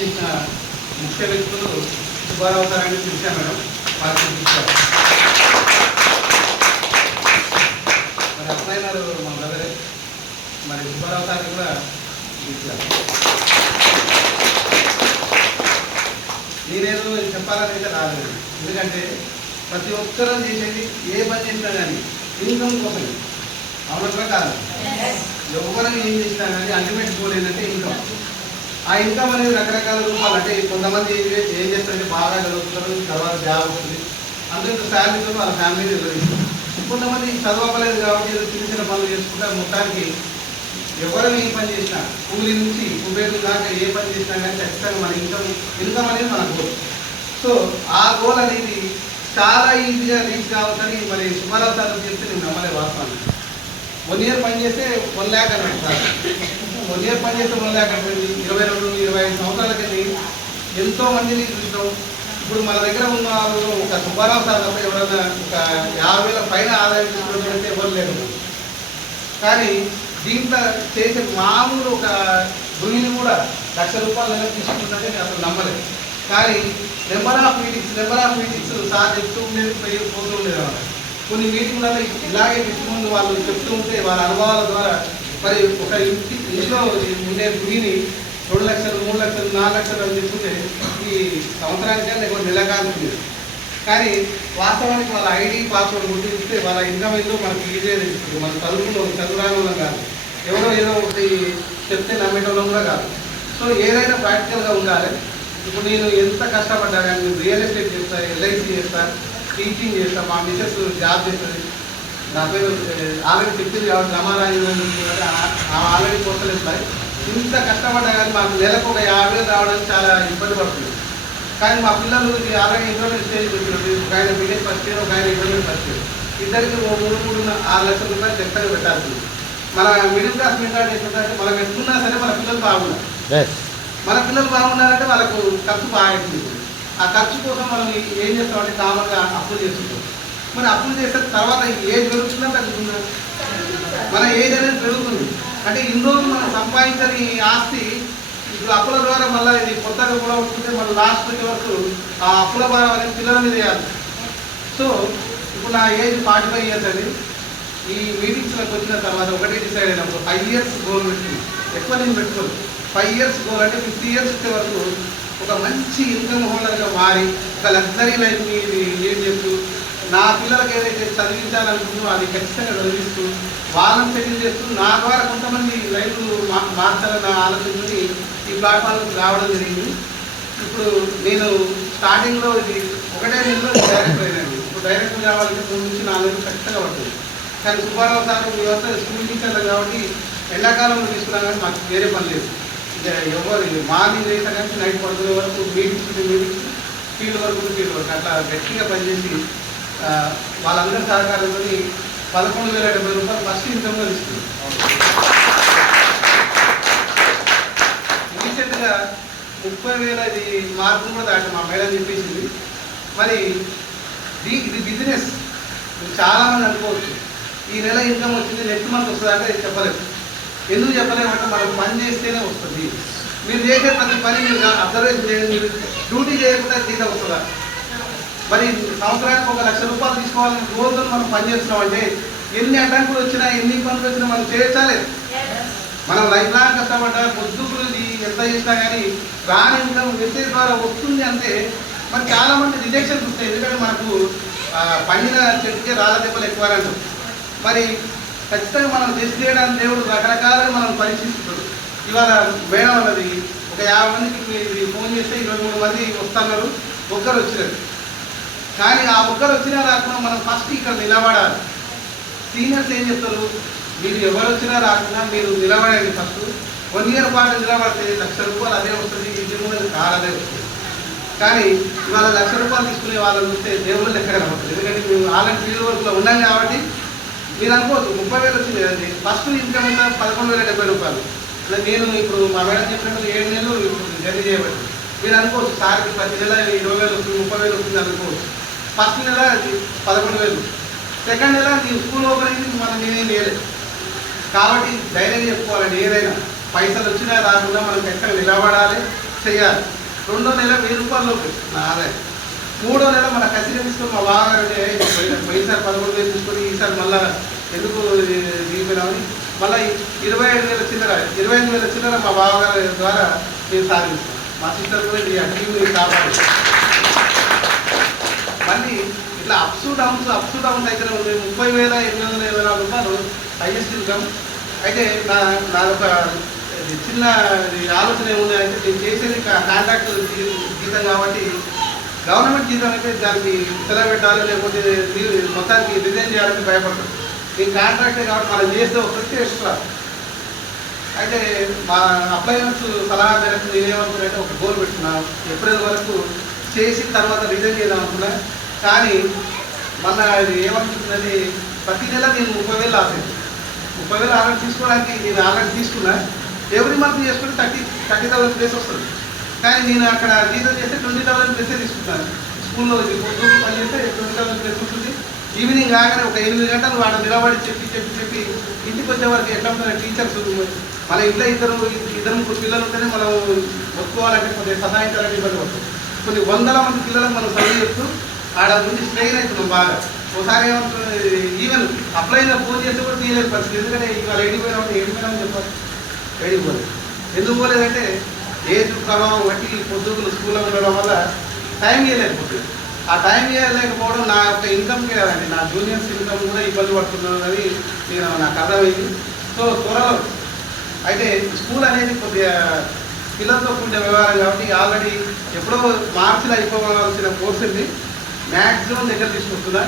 చేసిన ముఖ్య వ్యక్తులు సుబ్బారావు సార్ అని పిలిచాను మేడం. వారికి పిలిచారు. మరి అప్లైనర్ మా బ్రదరే, మరి సుబ్బారావు సార్ని కూడా పిలిచారు. నేనేదో చెప్పాలని అయితే రాలేదు. ఎందుకంటే ప్రతి ఒక్కరూ చేసేది ఏ పని చేసినా కానీ ఇన్కమ్ కోసమే. అవునట్లా కాదు, ఎవరు ఏం చేసినా కానీ అల్టిమేట్ గోల్ ఏంటంటే ఇన్కమ్. ఆ ఇన్కమ్ అనేది రకరకాల రూపాలు. అంటే కొంతమంది ఏం చేస్తారంటే బాగా చదువుతారు, తర్వాత జాబ్ వస్తుంది, అందులో శాలరీతో వాళ్ళ ఫ్యామిలీని నిర్వహిస్తారు. కొంతమంది చదవలేదు కాబట్టి చిన్న చిన్న పనులు చేసుకుంటారు. మొత్తానికి ఎవరు ఏ పని చేసినా, కూలి నుంచి కుబేరు దాకా ఏ పని చేసినా కానీ ఖచ్చితంగా మన ఇన్కమ్ అనేది మన గోల్. సో ఆ గోల్ అనేది చాలా ఈజీగా రీచ్ కావచ్చని మరి సుబ్బారావు సార్ చేస్తే నేను నమ్మలే వాస్తవాన్ని. 1 year పని చేస్తే 1 lakh అన్నాడు సార్. 1 year పని చేస్తే 1 lakh అంటే 22-25 సంవత్సరాల కింద ఎంతో మందిని చూసినాం. ఇప్పుడు మన దగ్గర ఉన్న ఒక సుబ్బారావు సార్ తప్ప ఎవరైనా ఒక 50,000 పైన ఆదాయం తీసుకున్నట్టు ఎవరు లేరు. కానీ దీంట్లో చేసే మామూలు ఒక భూమిని కూడా ₹1,00,000 నెల తీసుకుంటుంటే నేను అసలు నమ్మలేదు. కానీ నెంబర్ ఆఫ్ మీటింగ్స్ సార్ చెప్తూ ఉండేది, పోతూ ఉండేది అన్నమాట. కొన్ని మీటింగ్లలో ఇలాగే ముందు వాళ్ళు చెప్తూ ఉంటే వాళ్ళ అనుభవాల ద్వారా మరి ఒక ఇంట్లో ఉండే భూమిని 2 లక్షలు, 3 లక్షలు, 4 లక్షలు అని చెప్తుంటే ఈ సంవత్సరానికైనా ఒక నెల కానుంది. కానీ వాస్తవానికి వాళ్ళ ఐడి పాస్వర్డ్ గుర్తిస్తే వాళ్ళ ఇన్కమ్ ఏదో మనకి ఈజీగా తెలుస్తుంది. మన చదువురాని వాళ్ళం కాదు, ఎవరో ఏదో ఒకటి చెప్తే నమ్మేటోళ్ళం కూడా కాదు. సో ఏదైనా ప్రాక్టికల్గా ఉండాలి. ఇప్పుడు నేను ఎంత కష్టపడ్డా కానీ నేను రియల్ ఎస్టేట్ చేస్తా, ఎల్ఐసి చేస్తా, టీచింగ్ చేస్తా, మా మిసెస్ జాబ్ చేస్తుంది. నా పేరు ఆల్రెడీ చెప్పింది కాబట్టి రమారాజు ఆల్రెడీ పోస్టల్ ఎంప్లాయ్. ఇంత కష్టపడ్డా కానీ మాకు నెలకు ఒక 50,000 రావడానికి చాలా ఇబ్బంది పడుతుంది. కానీ మా పిల్లలు ఆల్రెడీ ఇంటర్మీడియట్ స్టేజ్ వచ్చినప్పుడు ఒక ఆయన బిఎస్ ఫస్ట్ ఇయర్, ఒక ఆయన ఇంటర్మీడియట్ ఫస్ట్ ఇయర్, ఇద్దరికి 3-6 లక్షల రూపాయలు చెప్తాగా పెట్టాల్సింది. మన మిడిల్ క్లాస్ మెంటాలిటీ ఏంటంటే మనం ఎట్టున్నా సరే మన పిల్లలు బాగున్నారు. మన పిల్లలు బాగున్నారంటే వాళ్ళకు ఖర్చు బాగా అవుతుంది. ఆ ఖర్చు కోసం మనం ఏం చేస్తామంటే కామన్గా అప్పులు చేస్తుంటాం. మరి అప్పులు చేస్తే తర్వాత ఏజ్ పెరుగుతుందంటే మన ఏజ్ అనేది పెరుగుతుంది. అంటే ఇన్ని రోజులు మనం సంపాదించని ఆస్తి ఇప్పుడు అప్పుల ద్వారా మళ్ళీ ఇది కొత్తగా కూడా ఉంటుంటే మళ్ళీ లాస్ట్ వరకు ఆ అప్పుల భారం అనేది పిల్లల మీద వేయాలి. సో ఇప్పుడు నా ఏజ్ 45 years అండి. ఈ మీటింగ్స్లోకి వచ్చిన తర్వాత ఒకటి డిసైడ్ అయినప్పుడు 5 years గోల్ పెట్టుకుంది. ఎక్కువ నేను పెట్టుకోను. 5 years గోల్ అంటే 50 years వచ్చే వరకు ఒక మంచి ఇన్కమ్ హోల్డర్గా మారి ఒక లగ్జరీ లైఫ్ని లీడ్ చేస్తూ నా పిల్లలకి ఏదైతే చదివించాలనుకుంటున్నా అది ఖచ్చితంగా చదివిస్తూ వాళ్ళని సెటిల్ చేస్తూ నా ద్వారా కొంతమంది లైఫ్లు మార్చాలన్న ఆలోచనని ఈ ప్లాట్ఫామ్కి రావడం జరిగింది. ఇప్పుడు నేను స్టార్టింగ్లో ఇది ఒకటే నెలలో డైరెక్టర్ అయినాను. ఇప్పుడు డైరెక్టర్ కావాలంటే 3 నుంచి 4 నెలలు ఖచ్చితంగా పడుతుంది. కానీ సుబ్బారావు సార్ వ్యవస్థ స్కూల్ టీచర్లు కాబట్టి ఎండాకాలంలో తీసుకున్నాం కానీ మాకు వేరే పని లేదు. ఎవరు మార్నింగ్ చేసా కానీ నైట్ పడుకునే వరకు మీటింగ్స్ ఫీల్డ్ వరకు అట్లా గట్టిగా పనిచేసి వాళ్ళందరి సహకారంతో 11,070 రూపాయలు ఫస్ట్ ఇన్కమ్గా ఇస్తుంది. రీసెంట్గా 30,000 ఇది మార్కులు కూడా దాటి మా మేడం చెప్పేసింది. మరి ఇది బిజినెస్ చాలామంది అనుకోవచ్చు. ఈ నెల ఇన్కమ్ వచ్చింది, నెక్స్ట్ మంత్ వస్తుంది అంటే చెప్పలేదు. ఎందుకు చెప్పలేమంటే మనం పని చేస్తేనే వస్తుంది. మీరు చేసే ప్రతి పని మీరు అబ్జర్వేషన్ చేయండి. మీరు డ్యూటీ చేయకుండా జీతం వస్తుందా? మరి సంవత్సరానికి ₹1,00,000 తీసుకోవాలని రోజులు మనం పని చేస్తున్నామంటే ఎన్ని అడ్డంకులు వచ్చినా, ఎన్ని ఇబ్బందులు వచ్చినా మనం చేయొచ్చాలి. మనం లైఫ్ లాంగ్ కష్టపడ్డా పొద్దుకులు ఎంత చేసినా కానీ రాని ఇన్కమ్ మెసేజ్ ద్వారా వస్తుంది అంటే మరి చాలామంది రిజెక్షన్స్ వస్తాయి. ఎందుకంటే మనకు పండిన చెట్టుకే రాళ్ళ దెబ్బలు ఎక్కువ అంటాం. మరి ఖచ్చితంగా మనం టెస్ట్ చేయడానికి దేవుడు రకరకాలుగా మనం పరీక్షిస్తున్నాడు. ఇవాళ మేడం అన్నది ఒక 50 మందికి ఫోన్ చేస్తే 23 మంది వస్తున్నారు, ఒక్కరు వచ్చినారు. కానీ ఆ ఒక్కరు వచ్చినా రాకుండా మనం ఫస్ట్ ఇక్కడ నిలబడాలి. సీనియర్స్ ఏం చెప్తారు, మీరు ఎవరు వచ్చినా రాకుండా మీరు నిలబడండి. ఫస్ట్ 1 year పాటు నిలబడితే ₹1,00,000 అదే వస్తుంది, ఇంటి ముందు అదే వస్తుంది. కానీ ఇవాళ ₹1,00,000 తీసుకునే వాళ్ళని చూస్తే దేవుళ్ళు లెక్క కనబడుతుంది. ఎందుకంటే మేము ఆల్రెడీ ఫీల్డ్ వర్క్లో ఉన్నాం కాబట్టి మీరు అనుకోవచ్చు 30,000 వచ్చింది కదండి. ఫస్ట్ ఇన్కమ్ ఎంత ₹11,070. నేను ఇప్పుడు మా మేడం చెప్పినట్టు 7 నెలలు ఇప్పుడు జర్నీ చేయబట్టి మీరు అనుకోవచ్చు సార్కి ప్రతి నెల 20,000 వస్తుంది, 30,000 వస్తుంది అనుకోవచ్చు. ఫస్ట్ నెల 11,000, సెకండ్ నెల నీ స్కూల్ ఓపెనింగ్ మనం నేనేం చేయలేదు. కాబట్టి ధైర్యంగా చెప్పుకోవాలండి. ఏదైనా పైసలు వచ్చినా రాకుండా మనం ఎక్కడ నిలబడాలి, చేయాలి. 2వ నెల 1000 రూపాయలు నా ఆదాయం. 3వ నెల మన కసిగా తీసుకొని మా బాగారంటే పోయినసారి 13,000 తీసుకొని ఈసారి మళ్ళీ ఎందుకు దిగిపోయినామని మళ్ళీ 25,000 చిల్లర 25,000 చిల్లర మా బావగారి ద్వారా నేను సాధిస్తాను. మా సిస్టర్ కూడా ఈ టీంని కాపాడు. మళ్ళీ ఇట్లా అప్స్ డౌన్స్ అయితేనే ఉంది. 30,824 రూపాయలు హైయెస్ట్ ఇన్కమ్. అయితే నాదొక చిన్న ఆలోచన ఏముందంటే నేను చేసేది కాంట్రాక్ట్ జీతం కాబట్టి గవర్నమెంట్ జీతం అయితే దానికి సెలవు పెట్టాలి, లేకపోతే మొత్తానికి రిజైన్ చేయడానికి భయపడతాం. ఈ కాంట్రాక్టే కాబట్టి మనం చేస్తే ఒకటి ఎక్స్ట్రా. అయితే మా అప్లయన్స్ సలహా మేరకు నేనేమనుకున్నానంటే ఒక గోల్ పెట్టుకున్నాను, ఏప్రిల్ వరకు చేసి తర్వాత రిజైన్ చేద్దాం అనుకున్నా. కానీ మొన్న అది ఏమనుకుంటున్నది, ప్రతి నెల నేను 30,000 లాస్ అయింది. 30,000 ఆల్రెడీ తీసుకోవడానికి నేను ఆల్రెడీ తీసుకున్నా. ఎవ్రీ మంత్ చేసుకుంటే 30,000 ప్లేస్ వస్తుంది. కానీ నేను అక్కడ రీజన్ చేస్తే 20,000 ప్లేసే తీసుకుంటాను. స్కూల్లో పొద్దున్న పని చేస్తే 20,000 ప్లేస్ వస్తుంది. ఈవినింగ్ కాగానే ఒక 8 గంటలు వాడు నిలబడి చెప్పి ఇంటికి వచ్చే వరకు ఎట్లా ఉంటుంది టీచర్స్ మన ఇంట్లో ఇద్దరు ముగ్గురు పిల్లలు ఉంటేనే మనం ఒప్పుకోవాలంటే కొద్దిగా సహాయించాలని ఇబ్బంది పడుతుంది. కొన్ని 100 మంది పిల్లలకు మనం చదువు చెప్తూ ఆడ నుంచి స్ట్రెయిన్ అవుతున్నాం బాగా. ఒకసారి ఏమంటుంది, ఈవెన్ అప్లైలో ఫోన్ చేస్తే కూడా తీయలేదు పరిస్థితి. ఎందుకంటే ఇవాళ ఏడిపోయినామని చెప్పాలి. ఏడిపోలేదు. ఎందుకు పోలేదంటే ఏజ్ ప్రభావం బట్టి పొద్దుగులు స్కూల్లో ఉండడం వల్ల టైం ఇవ్వలేకపోతుంది. ఆ టైం ఇవ్వలేకపోవడం నా యొక్క ఇన్కమ్కే కదండి, నా జూనియర్స్ ఇన్కమ్ కూడా ఇబ్బంది పడుతున్నదని నాకు అర్థమైంది. సో త్వరలో అయితే స్కూల్ అనేది కొద్దిగా పిల్లలతో కూడిన వ్యవహారం కాబట్టి ఆల్రెడీ ఎప్పుడో మార్చిలో అయిపోవాల్సిన కోర్సుని మ్యాక్సిమం దగ్గర తీసుకొస్తున్నా.